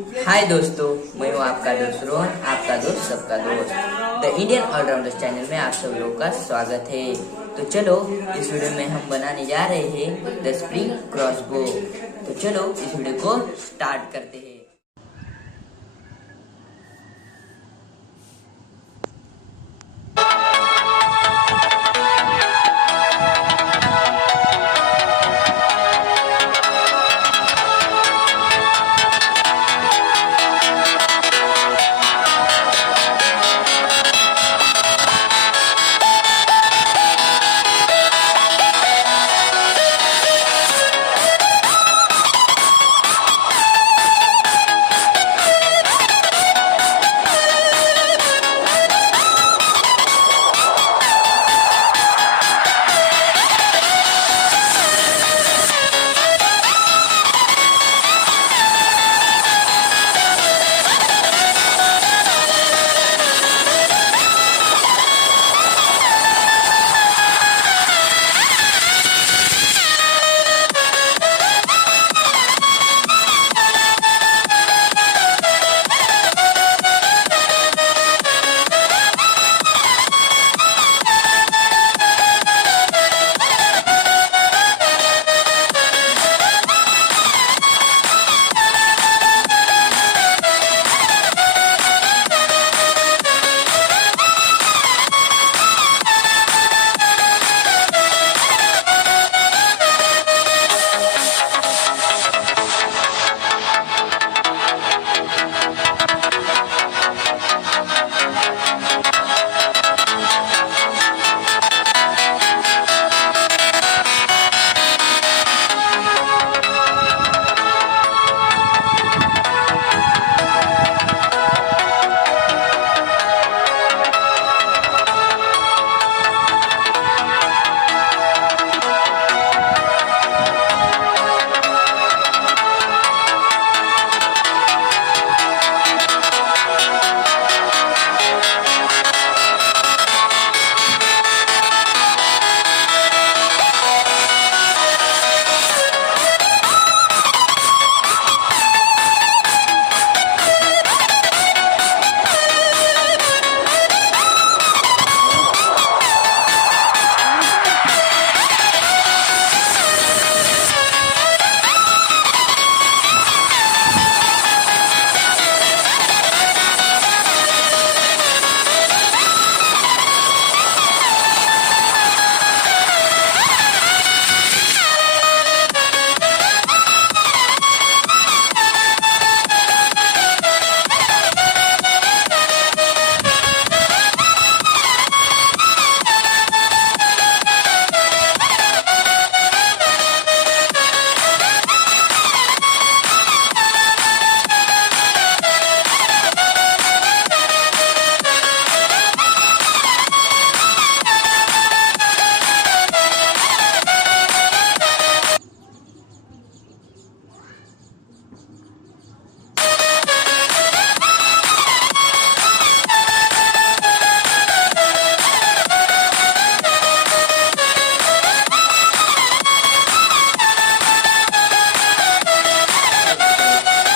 हाय दोस्तों, मैं हूँ आपका दोस्त रोहन, आपका दोस्त सबका दोस्त। द इंडियन ऑलराउंडर चैनल में आप सब लोगों का स्वागत है। तो चलो इस वीडियो में हम बनाने जा रहे हैं द स्प्रिंग क्रॉसबो। तो चलो इस वीडियो को स्टार्ट करते हैं।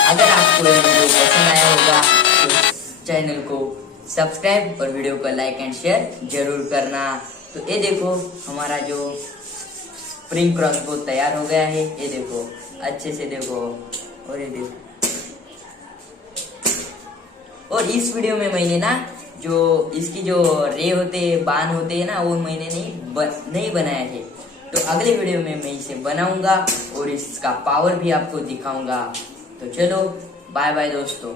अगर आपको ये वीडियो पसंद आया होगा तो चैनल को सब्सक्राइब और वीडियो को लाइक एंड शेयर जरूर करना। तो ये देखो हमारा जो स्प्रिंग क्रॉसबो तैयार हो गया है। ये देखो अच्छे से देखो, और ये देखो। और इस वीडियो में मैंने ना जो इसकी जो रे होते बाण होते हैं ना, वो मैंने नहीं बनाया है। तो अगले वीडियो में मैं इसे बनाऊंगा और इसका पावर भी आपको दिखाऊंगा। तो चलो बाय बाय दोस्तों।